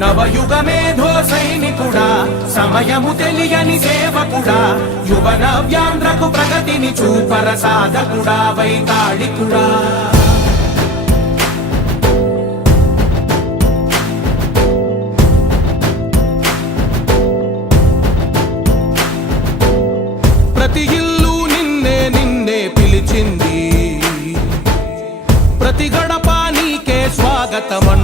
నవయుగ మేధో సైనికుడా సమయము తెలియని సేవకుడా యువ నవ్యాంధ్రకు ప్రగతిని చూపర సాధకుడా వైతాళికుడా. ప్రతి గడప నీకే స్వాగతమను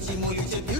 寂寞遇见。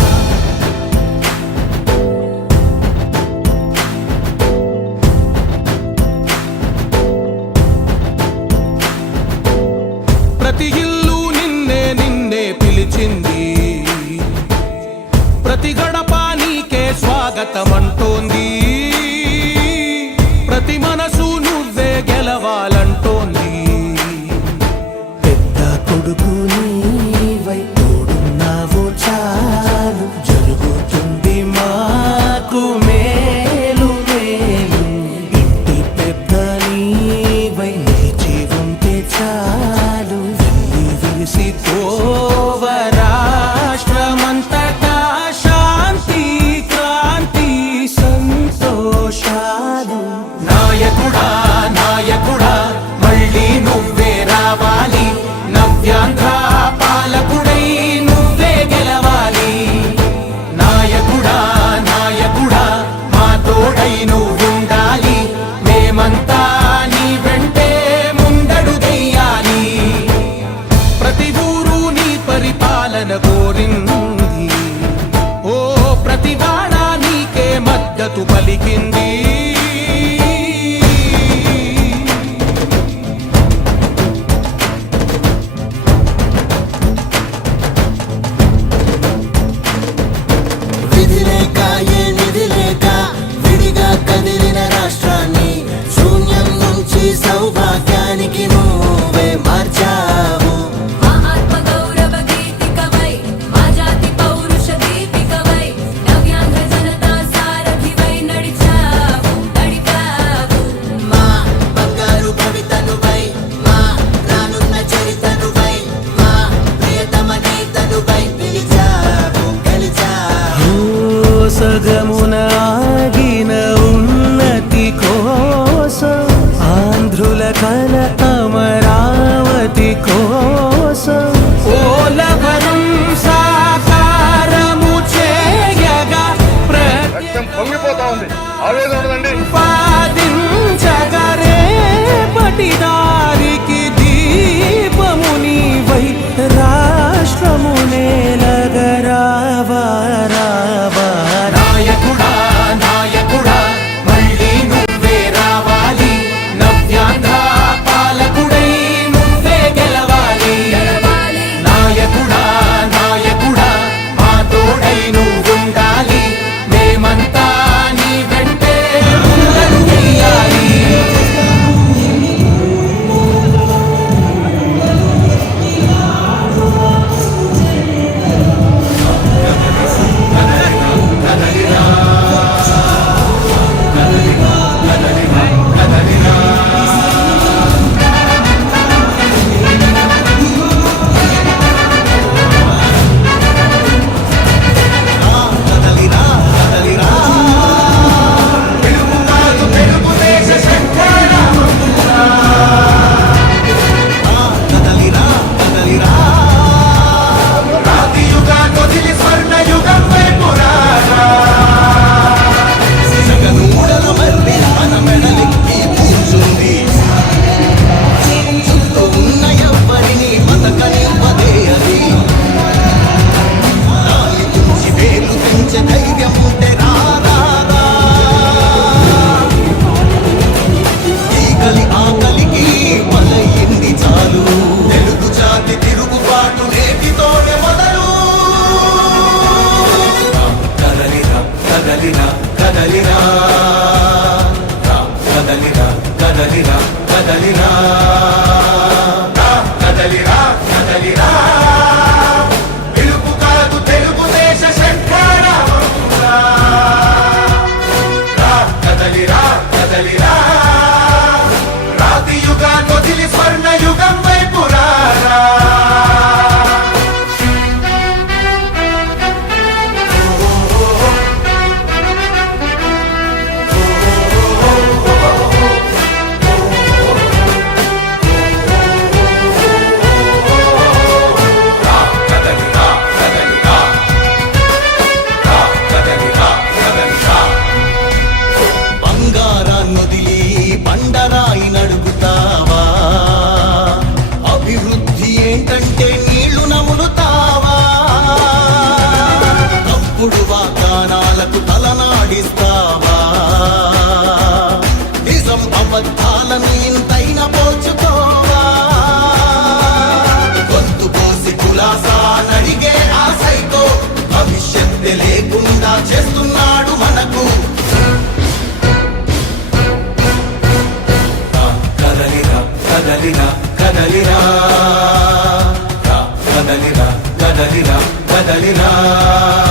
కదలిరా కదలిరా. కదలినా.